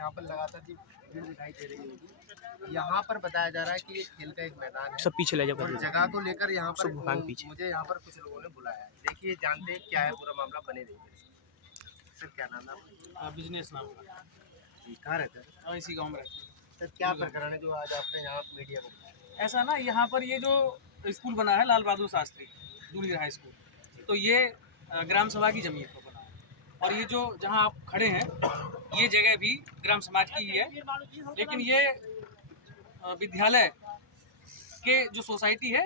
यहाँ पर लगातार जी भीड़ दिखाई दे रही होगी। यहाँ पर बताया जा रहा है कि ये खेल का एक मैदान है, सब पीछे ले जाओ और जगह को लेकर यहाँ पर पीछे। मुझे यहाँ पर कुछ लोगों ने बुलाया है। देखिए जानते हैं क्या है पूरा मामला, बने रहिए। सर क्या नाम है आपका? बिजनेस नाम का। जी, कहाँ रहते हैं? इसी गांव में रहते सर क्या प्रकरण है जो आज आपने यहाँ मीडिया को बुलाया? हैं। ऐसा ना, यहाँ पर ये जो स्कूल बना है Lal Bahadur Shastri junior high school, तो ये ग्राम सभा की जमीन पर बना है। और ये जो जहाँ आप खड़े हैं, ये जगह भी ग्राम समाज की ही है, लेकिन ये विद्यालय के जो सोसाइटी है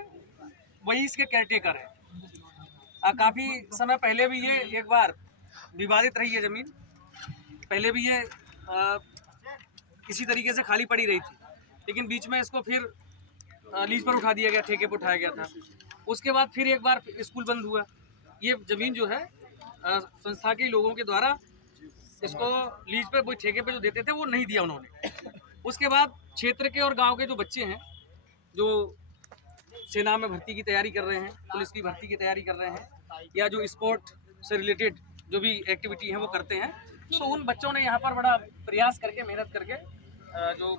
वही इसके केयरटेकर है। काफ़ी समय पहले भी ये एक बार विवादित रही है ज़मीन। पहले भी ये किसी तरीके से खाली पड़ी रही थी, लेकिन बीच में इसको फिर लीज पर उठा दिया गया, ठेके पर उठाया गया था। उसके बाद फिर एक बार स्कूल बंद हुआ। ये ज़मीन जो है संस्था के लोगों के द्वारा इसको लीज पे, वो ठेके पे जो देते थे वो नहीं दिया उन्होंने। उसके बाद क्षेत्र के और गांव के जो बच्चे हैं जो सेना में भर्ती की तैयारी कर रहे हैं, पुलिस की भर्ती की तैयारी कर रहे हैं, या जो स्पोर्ट से रिलेटेड जो भी एक्टिविटी है वो करते हैं, तो उन बच्चों ने यहाँ पर बड़ा प्रयास करके, मेहनत करके जो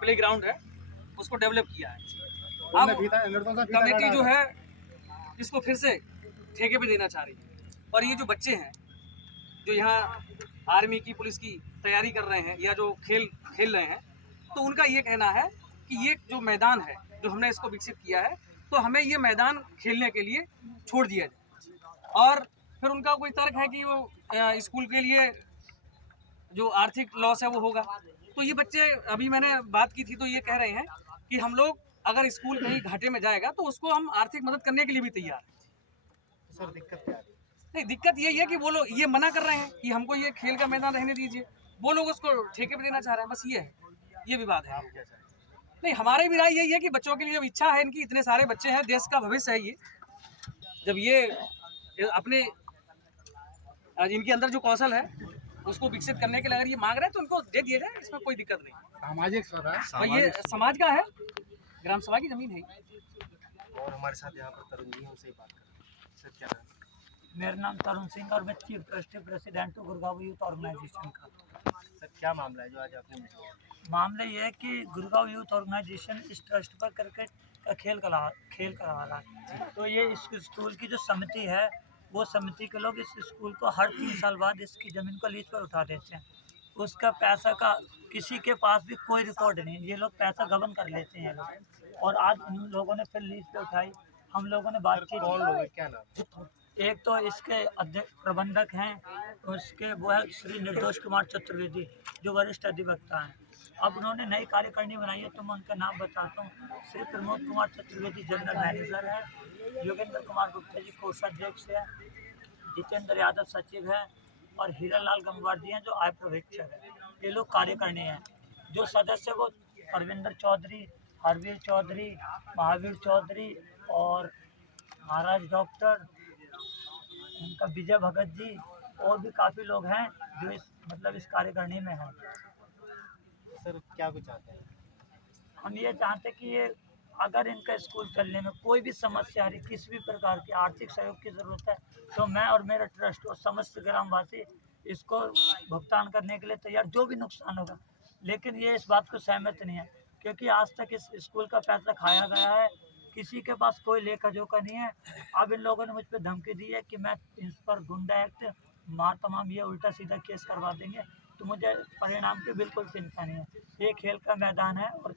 प्ले ग्राउंड है उसको डेवलप किया है। अब कमेटी जो है इसको फिर से ठेके पे देना चाह रही है। और ये जो बच्चे हैं जो यहाँ आर्मी की, पुलिस की तैयारी कर रहे हैं या जो खेल रहे हैं, तो उनका ये कहना है कि ये जो मैदान है जो हमने इसको विकसित किया है, तो हमें ये मैदान खेलने के लिए छोड़ दिया जाए। और फिर उनका कोई तर्क है कि वो स्कूल के लिए जो आर्थिक लॉस है वो होगा। तो ये बच्चे, अभी मैंने बात की थी तो ये कह रहे हैं कि हम लोग अगर स्कूल कहीं घाटे में जाएगा तो उसको हम आर्थिक मदद करने के लिए भी तैयार हैं। सर दिक्कत क्या है? नहीं, दिक्कत यही है कि वो लोग ये मना कर रहे हैं कि हमको ये खेल का मैदान रहने दीजिए, वो लोग उसको ठेके पे देना चाह रहे हैं। बस ये है, ये विवाद है। नहीं, हमारे भी राय यही है कि बच्चों के लिए जब इच्छा है इनकी, इतने सारे बच्चे हैं, देश का भविष्य है ये, जब ये अपने इनके अंदर जो कौशल है उसको विकसित करने के लिए अगर ये मांग रहे हैं तो उनको दे दिया जाए, इसमें कोई दिक्कत नहीं। सामाजिक स्वराज, और ये समाज का है, ग्राम सभा की जमीन है। और हमारे साथ यहाँ पर तरुण जी उनसे बात करें। सर क्या नाम? मेरा नाम तरुण सिंह और मैं चीफ ट्रस्टी प्रेसिडेंट हूँ गुड़गांव यूथ ऑर्गेनाइजेशन का। सर क्या मामला है जो आज आपने मिला? मामला ये है कि गुड़गांव यूथ ऑर्गेनाइजेशन इस ट्रस्ट पर क्रिकेट का खेल करवा रहा है। तो ये इस स्कूल की जो समिति है, वो समिति के लोग इस स्कूल को हर 3 साल बाद इसकी ज़मीन को लीज पर उठा देते हैं। उसका पैसा का किसी के पास भी कोई रिकॉर्ड नहीं, ये लोग पैसा गबन कर लेते हैं लोग। और आज इन लोगों ने फिर लीज पे उठाई। हम लोगों ने बातचीत, कौन लोग हैं, क्या नाम? एक तो इसके अध्यक्ष प्रबंधक हैं, उसके वो है श्री निर्दोष कुमार चतुर्वेदी जो वरिष्ठ अधिवक्ता हैं। अब उन्होंने नई कार्यकारिणी बनाई है, तो मैं उनका नाम बताता हूँ। श्री प्रमोद कुमार चतुर्वेदी जनरल मैनेजर है, योगेंद्र कुमार गुप्ता जी कोषाध्यक्ष है, जितेंद्र यादव सचिव है, और हीरालाल गंगवार जी हैं जो आय पर्यवेक्षक है। ये लोग कार्यकारिणी हैं। जो सदस्य वो परविंदर चौधरी, हरवीर चौधरी, महावीर चौधरी और महाराज डॉक्टर, उनका विजय भगत जी, और भी काफ़ी लोग हैं जो इस कार्यकारिणी में हैं। सर क्या कुछ चाहते हैं? हम ये चाहते हैं कि ये अगर इनका स्कूल चलने में कोई भी समस्या आ रही, किसी भी प्रकार की आर्थिक सहयोग की ज़रूरत है, तो मैं और मेरा ट्रस्ट और समस्त ग्रामवासी इसको भुगतान करने के लिए तैयार, जो भी नुकसान होगा। लेकिन ये इस बात को सहमत नहीं है, क्योंकि आज तक इस स्कूल का पैसा खाया गया है, किसी के पास कोई लेखा जोखा नहीं है। अब इन लोगों ने मुझ पर धमकी दी है कि मैं इस पर गुंडा एक्ट, मार तमाम ये उल्टा सीधा केस करवा देंगे। तो मुझे परिणाम की बिल्कुल चिंता नहीं है। ये खेल का मैदान है और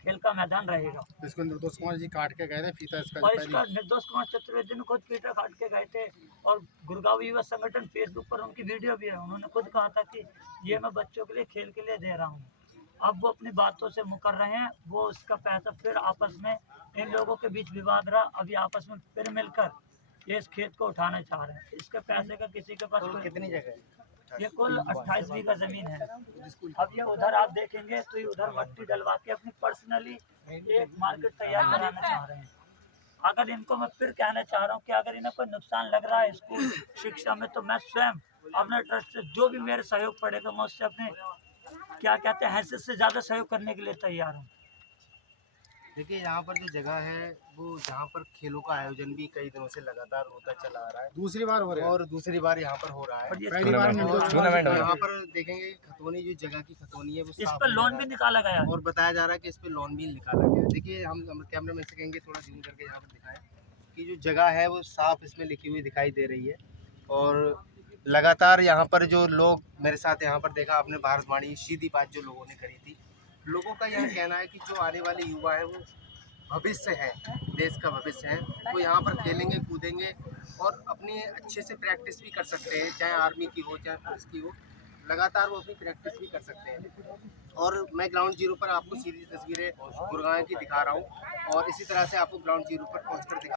खेल का मैदान रहेगा। इसको निर्दोष कुमार जी काट के गए थे फीता इसका, और इसका निर्दोष कुमार चतुर्वेदी ने खुद फीता काट के गए थे, और गुड़गांव युवा संगठन फेसबुक पर उनकी वीडियो भी है। उन्होंने खुद कहा था कि ये मैं बच्चों के लिए खेल के लिए दे रहा हूँ। अब वो अपनी बातों से मुकर रहे हैं। वो उसका पैसा फिर आपस में, इन लोगों के बीच विवाद रहा, अभी आपस में फिर मिलकर ये इस खेत को उठाना चाह रहे हैं। इसके पैसे का किसी के पास कितनी जगह है? ये कुल 28 बीघा जमीन है। अब ये उधर आप देखेंगे तो ये उधर मट्टी डलवा के अपनी पर्सनली एक मार्केट तैयार कराना चाह रहे हैं। अगर इनको मैं फिर कहना चाह रहा हूँ कि अगर इन्हें कोई नुकसान लग रहा है स्कूल शिक्षा में, तो मैं स्वयं अपने ट्रस्ट से जो भी मेरे सहयोग पड़ेगा, मैं उससे अपने क्या कहते हैं हैसियत से ज़्यादा सहयोग करने के लिए तैयार हूँ। देखिए यहाँ पर जो जगह है वो जहाँ पर खेलों का आयोजन भी कई दिनों से लगातार होता चला आ रहा है, दूसरी बार हो रहा है और दूसरी बार यहाँ पर हो रहा है। और ये पहली बार निर्दोष और यहाँ पर देखेंगे खतौनी, जो जगह की खतौनी है वो इस साफ पर नजर लोन आ भी रहा निकाला गया है, है। और बताया जा रहा है कि इस पे लोन भी निकाला गया है। देखिए हम कैमरा मैन से कहेंगे थोड़ा जूम करके यहाँ पर दिखाएं कि जो जगह है वो साफ इसमें लिखी हुई दिखाई दे रही है। और लगातार यहाँ पर जो लोग मेरे साथ यहाँ पर देखा आपने भारतवाणी सीधी बात जो लोगों ने करी थी, लोगों का यह कहना है कि जो आने वाले युवा है वो भविष्य है, देश का भविष्य है, वो यहाँ पर खेलेंगे कूदेंगे और अपनी अच्छे से प्रैक्टिस भी कर सकते हैं, चाहे आर्मी की हो चाहे पुलिस की हो, लगातार वो अपनी प्रैक्टिस भी कर सकते हैं। और मैं ग्राउंड जीरो पर आपको सीधी तस्वीरें गुड़गांव की दिखा रहा हूँ, और इसी तरह से आपको ग्राउंड जीरो पर पहुँच कर दिखा